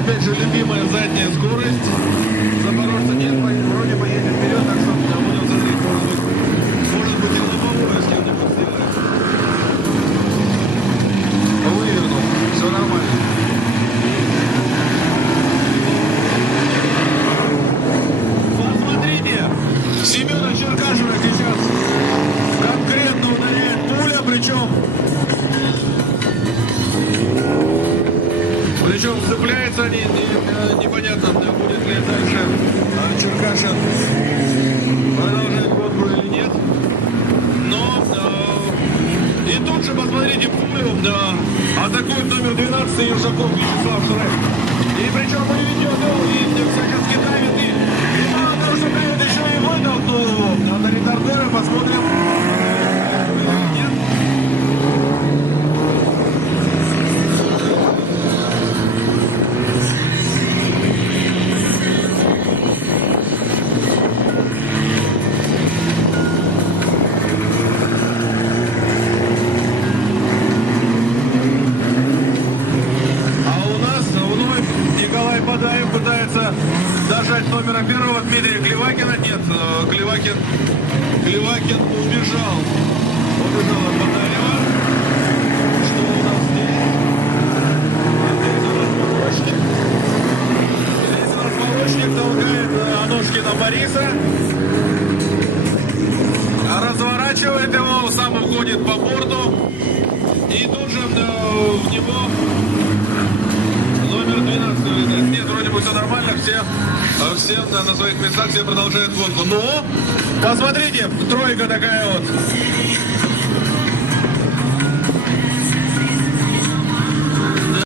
Опять же, любимая задняя скорость. Запорожца нет, вроде бы едет вперед, так что будем смотреть, может быть и лобовое что-нибудь сделает. Вывернул, все нормально. Посмотрите, Семена Черкашина сейчас конкретно ударяет пуля, причем цепляются они, непонятно, будет ли дальше Черкашин продолжать гонку или нет. Но и тут же, посмотрите, пулю атакует номер 12 Южаков Вячеслав Шрек. И причем он ведет его, и всячески давит, и мало того, что давит, еще и вытолкнул его на ретардеры. Посмотрим. Нет. Бадаев пытается дожать номера первого Дмитрия Клевакина. Нет, Клевакин убежал. Убежал от Бадаева. Что у нас здесь? Здесь у нас молочник. Здесь у нас молочник толкает Аношкина Бориса. Разворачивает его, сам уходит по борту. И тут же в него номер 12 вылетает. Нет, вроде бы все нормально, все на своих местах, все продолжают гонку. Но, посмотрите, тройка такая вот